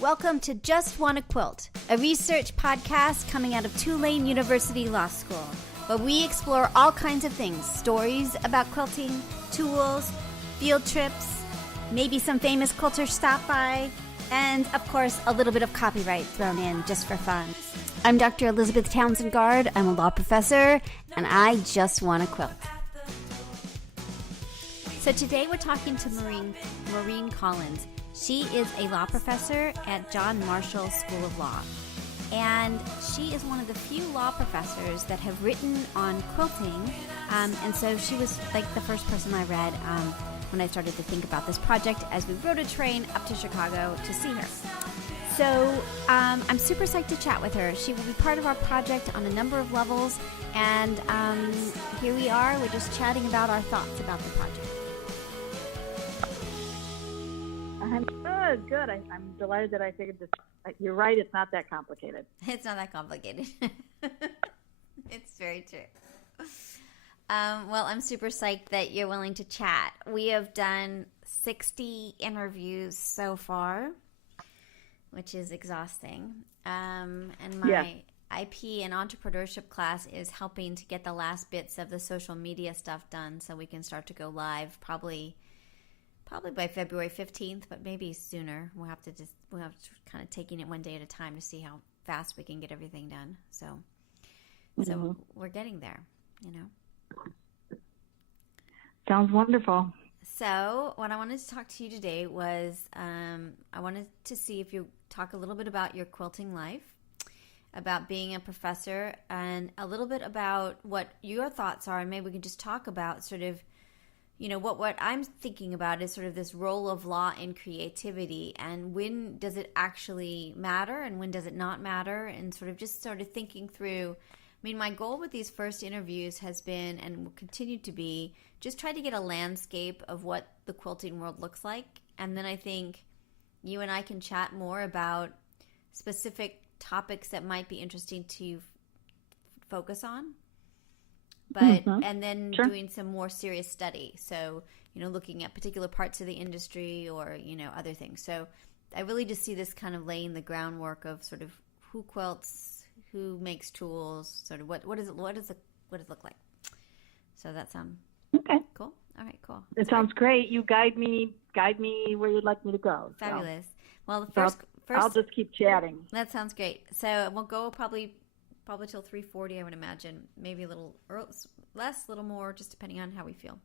Welcome to Just Wanna Quilt, a research podcast coming out of Tulane University Law School, where we explore all kinds of things, stories about quilting, tools, field trips, maybe some famous quilters stop by, and of course a little bit of copyright thrown in just for fun. I'm Dr. Elizabeth Townsend Guard. I'm a law professor, and I just want to quilt. So today we're talking to Maureen Collins. She is a law professor at John Marshall School of Law. And she is one of the few law professors that have written on quilting. And so she was like the first person I read when I started to think about this project as we rode a train up to Chicago to see her. So I'm super psyched to chat with her. She will be part of our project on a number of levels. And here we are. We're just chatting about our thoughts about the project. I'm good. I'm delighted that I figured this. You're right. It's not that complicated. It's not that complicated. It's very true. Well, I'm super psyched that you're willing to chat. We have done 60 interviews so far, which is exhausting. And my IP and entrepreneurship class is helping to get the last bits of the social media stuff done so we can start to go live probably by February 15th, but maybe sooner. We'll have to kind of taking it one day at a time to see how fast we can get everything done. So we're getting there, you know. Sounds wonderful. So what I wanted to talk to you today was I wanted to see if you talk a little bit about your quilting life, about being a professor, and a little bit about what your thoughts are, and maybe we can just talk about sort of, you know, what I'm thinking about is sort of this role of law in creativity, and when does it actually matter and when does it not matter, and sort of thinking through. I mean, my goal with these first interviews has been, and will continue to be, just try to get a landscape of what the quilting world looks like, and then I think you and I can chat more about specific topics that might be interesting to focus on. But and then doing some more serious study. So, you know, looking at particular parts of the industry or, you know, other things. So I really just see this kind of laying the groundwork of sort of who quilts, who makes tools, sort of what does it look like. So that sound okay? Cool. All right, cool. It sounds great. You guide me where you'd like me to go. Fabulous. So. Well, the first I'll just keep chatting. That sounds great. So we'll go probably till 3:40, I would imagine. Maybe a little less, a little more, just depending on how we feel.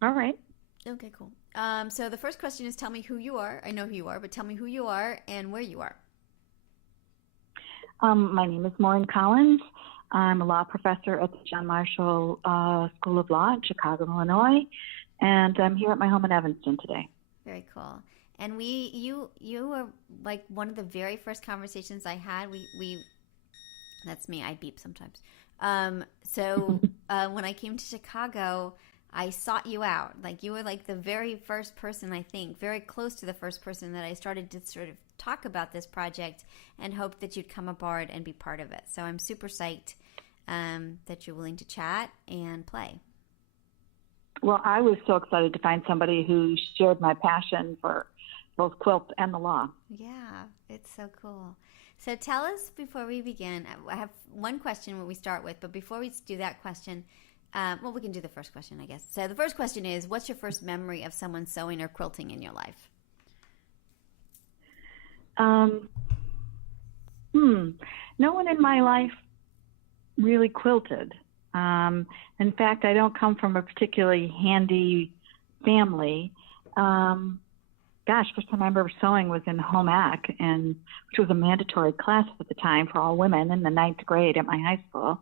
All right. Okay, cool. So the first question is, tell me who you are. I know who you are, but tell me who you are and where you are. My name is Maureen Collins. I'm a law professor at the John Marshall School of Law in Chicago, Illinois, and I'm here at my home in Evanston today. Very cool. And you were like one of the very first conversations I had. We That's me. I beep sometimes. So when I came to Chicago, I sought you out. Like, you were like the very first person, I think, very close to the first person that I started to sort of talk about this project and hoped that you'd come aboard and be part of it. So I'm super psyched that you're willing to chat and play. Well, I was so excited to find somebody who shared my passion for both quilt and the law. Yeah, it's so cool. So tell us, before we begin, I have one question we start with, but before we do that question, we can do the first question, I guess. So the first question is, what's your first memory of someone sewing or quilting in your life? No one in my life really quilted. In fact, I don't come from a particularly handy family. First time I remember sewing was in home ec, which was a mandatory class at the time for all women in the 9th grade at my high school.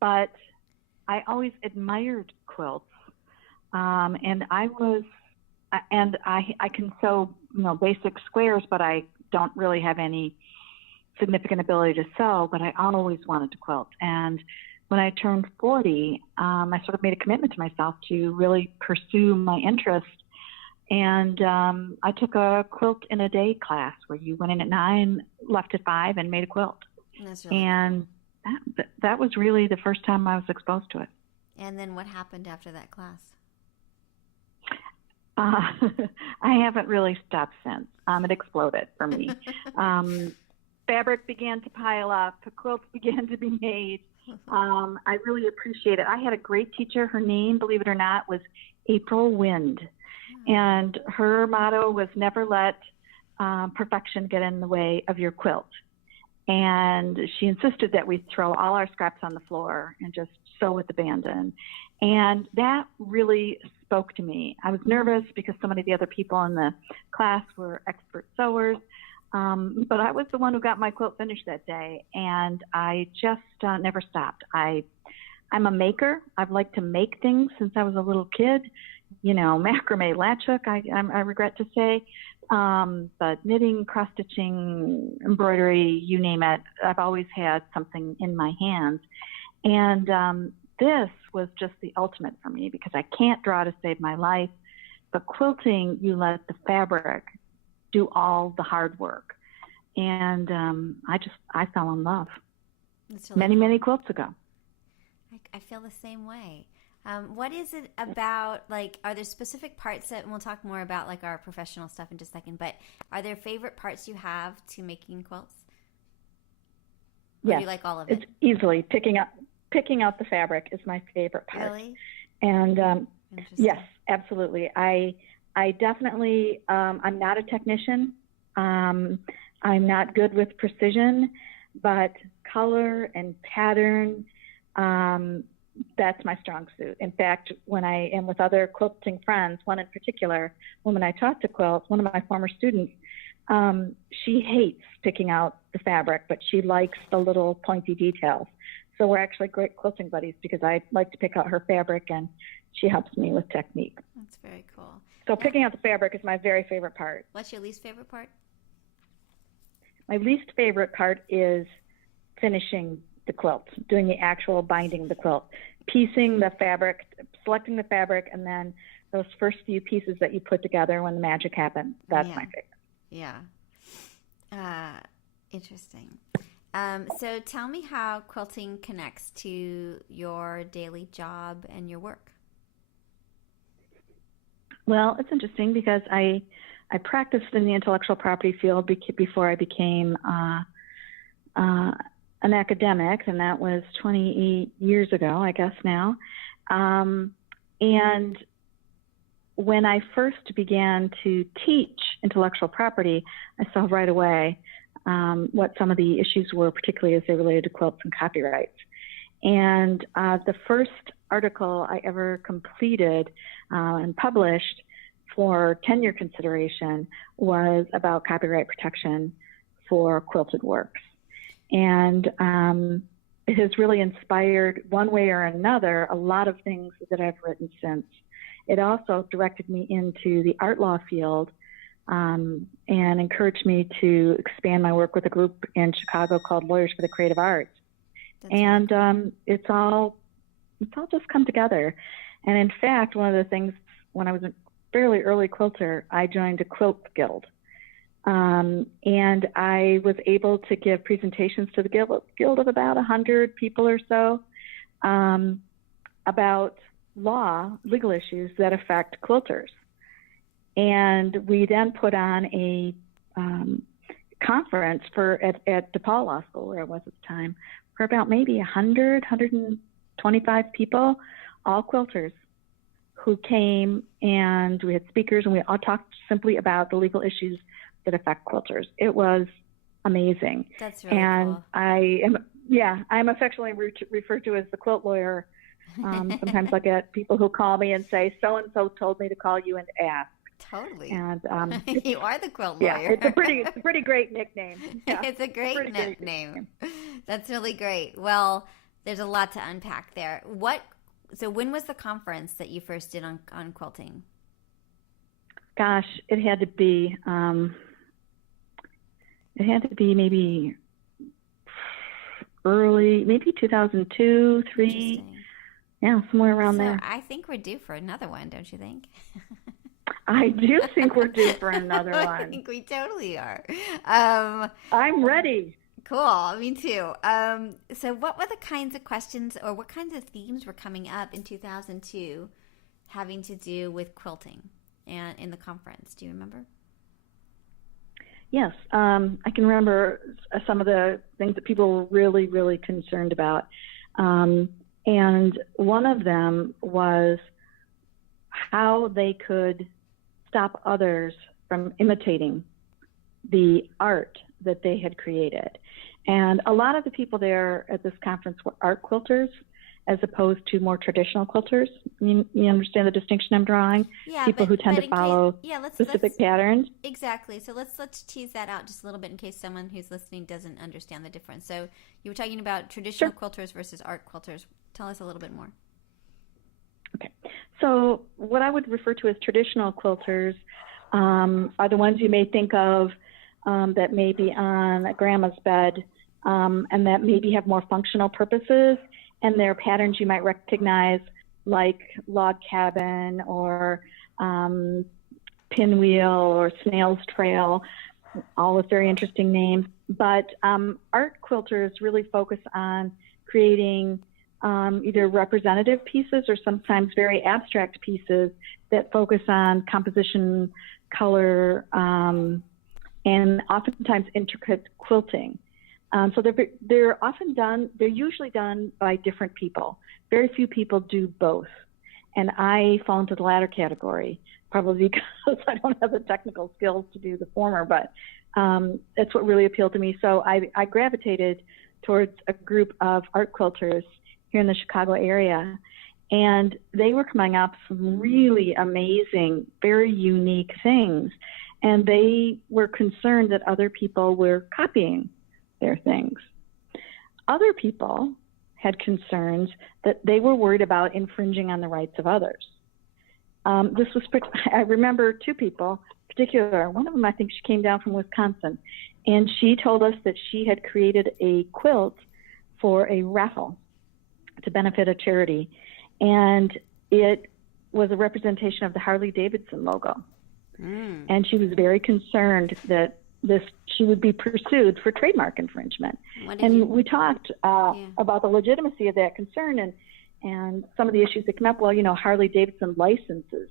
But I always admired quilts, and I can sew, you know, basic squares, but I don't really have any significant ability to sew. But I always wanted to quilt, and when I turned 40, I sort of made a commitment to myself to really pursue my interest. And I took a quilt in a day class where you went in at 9, left at 5, and made a quilt. That's really and that was really the first time I was exposed to it. And then what happened after that class? I haven't really stopped since. It exploded for me. Fabric began to pile up. Quilts began to be made. I really appreciate it. I had a great teacher. Her name, believe it or not, was April Wind. And her motto was never let perfection get in the way of your quilt. And she insisted that we throw all our scraps on the floor and just sew with abandon. And that really spoke to me. I was nervous because so many of the other people in the class were expert sewers. But I was the one who got my quilt finished that day, and I just never stopped. I'm a maker. I've liked to make things since I was a little kid. You know, macrame, latch hook, I regret to say. But knitting, cross-stitching, embroidery, you name it, I've always had something in my hands. And this was just the ultimate for me because I can't draw to save my life. But quilting, you let the fabric do all the hard work. And I fell in love really many quilts ago. I feel the same way. What is it about, like, are there specific parts that, and we'll talk more about like our professional stuff in just a second, but are there favorite parts you have to making quilts? Or do you like all of it? It's easily picking out the fabric is my favorite part. Really? And yes, absolutely. I definitely, I'm not a technician. I'm not good with precision, but color and pattern, that's my strong suit. In fact, when I am with other quilting friends, one in particular, when I taught to quilt, one of my former students, she hates picking out the fabric, but she likes the little pointy details. So we're actually great quilting buddies because I like to pick out her fabric and she helps me with technique. That's very cool. So picking out the fabric is my very favorite part. What's your least favorite part? My least favorite part is finishing the quilt, doing the actual binding of the quilt, piecing the fabric, selecting the fabric, and then those first few pieces that you put together when the magic happens. That's my favorite. Yeah. Interesting. So tell me how quilting connects to your daily job and your work. Well, it's interesting because I practiced in the intellectual property field before I became an academic, and that was 28 years ago, I guess now. And when I first began to teach intellectual property, I saw right away what some of the issues were, particularly as they related to quilts and copyrights. And the first article I ever completed and published for tenure consideration was about copyright protection for quilted works. And it has really inspired, one way or another, a lot of things that I've written since. It also directed me into the art law field and encouraged me to expand my work with a group in Chicago called Lawyers for the Creative Arts. And it's all just come together. And in fact, one of the things, when I was a fairly early quilter, I joined a quilt guild. And I was able to give presentations to the guild of about 100 people or so about legal issues that affect quilters. And we then put on a conference at DePaul Law School, where I was at the time, for about maybe 125 people, all quilters, who came, and we had speakers, and we all talked simply about the legal issues that affect quilters. It was amazing. That's really cool. I'm affectionately referred to as the quilt lawyer. Sometimes I get people who call me and say, so-and-so told me to call you and ask. Totally. And you are the quilt lawyer. Yeah, it's a pretty great nickname. Yeah, it's a great nickname. That's really great. Well, there's a lot to unpack there. So when was the conference that you first did on quilting? Gosh, it had to be maybe early, maybe 2002, 2003. Yeah, somewhere around there. I think we're due for another one, don't you think? I do think we're due for another one. I think we totally are. I'm ready. Cool, me too. So what were the kinds of questions or what kinds of themes were coming up in 2002 having to do with quilting and in the conference? Do you remember? Yes, I can remember some of the things that people were really, really concerned about. And one of them was how they could stop others from imitating the art that they had created. And a lot of the people there at this conference were art quilters as opposed to more traditional quilters. You understand the distinction I'm drawing? Yeah, people who tend to follow specific patterns. Exactly. So let's tease that out just a little bit in case someone who's listening doesn't understand the difference. So you were talking about traditional quilters versus art quilters. Tell us a little bit more. Okay. So what I would refer to as traditional quilters are the ones you may think of that may be on a grandma's bed and that maybe have more functional purposes, and they're patterns you might recognize like log cabin or pinwheel or snail's trail, all with very interesting names. But art quilters really focus on creating either representative pieces or sometimes very abstract pieces that focus on composition, color, and oftentimes intricate quilting. So they're usually done by different people. Very few people do both. And I fall into the latter category, probably because I don't have the technical skills to do the former, but that's what really appealed to me. So I gravitated towards a group of art quilters here in the Chicago area, and they were coming up with some really amazing, very unique things. And they were concerned that other people were copying their things. Other people had concerns that they were worried about infringing on the rights of others. I remember two people in particular. One of them, I think she came down from Wisconsin, and she told us that she had created a quilt for a raffle to benefit a charity, and it was a representation of the Harley-Davidson logo. And she was very concerned that she would be pursued for trademark infringement. We talked about the legitimacy of that concern and some of the issues that come up. Well, Harley-Davidson licenses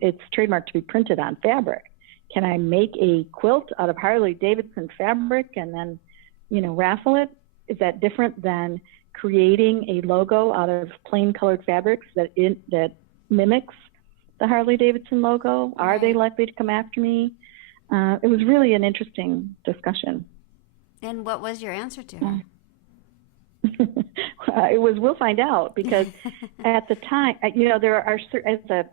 its trademark to be printed on fabric. Can I make a quilt out of Harley-Davidson fabric and then, raffle it? Is that different than creating a logo out of plain colored fabrics that mimics the Harley-Davidson logo? Are they likely to come after me? It was really an interesting discussion. And what was your answer to her? It was, we'll find out, because at the time, there are, as a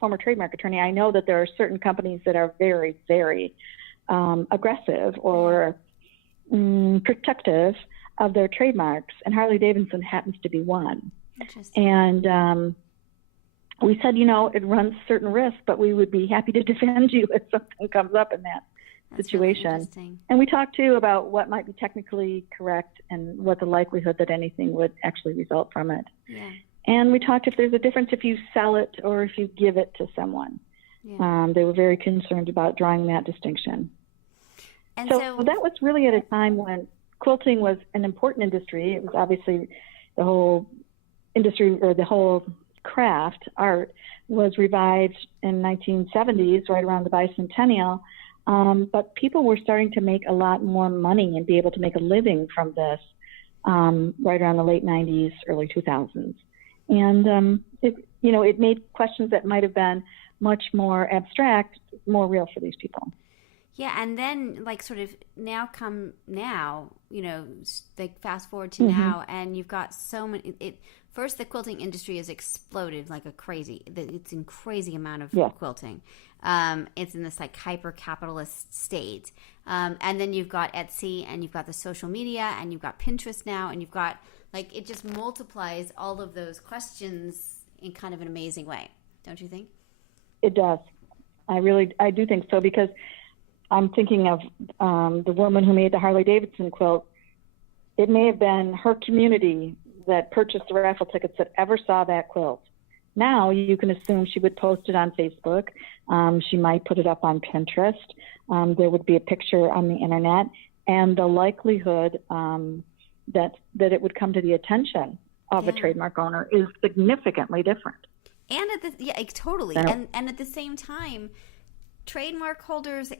former trademark attorney, I know that there are certain companies that are very, very aggressive or protective of their trademarks, and Harley-Davidson happens to be one. And we said, it runs certain risks, but we would be happy to defend you if something comes up in that situation. Really and we talked too about what might be technically correct and what the likelihood that anything would actually result from it. Yeah. And we talked if there's a difference if you sell it or if you give it to someone. Yeah. They were very concerned about drawing that distinction. And so that was really at a time when quilting was an important industry. It was obviously the whole industry, or the whole craft, art, was revived in 1970s, right around the bicentennial. But people were starting to make a lot more money and be able to make a living from this right around the late 90s, early 2000s. And it made questions that might have been much more abstract more real for these people. Yeah, and then sort of fast forward to now, and you've got so many. First, the quilting industry has exploded like a crazy. It's in crazy amount of quilting. It's in this hyper capitalist state, and then you've got Etsy, and you've got the social media, and you've got Pinterest now, and you've got it just multiplies all of those questions in kind of an amazing way, don't you think? It does. I do think so, because I'm thinking of the woman who made the Harley-Davidson quilt. It may have been her community that purchased the raffle tickets that ever saw that quilt. Now you can assume she would post it on Facebook. She might put it up on Pinterest. There would be a picture on the internet, and the likelihood that it would come to the attention of a trademark owner is significantly different. And at the totally, So, and at the same time, trademark holders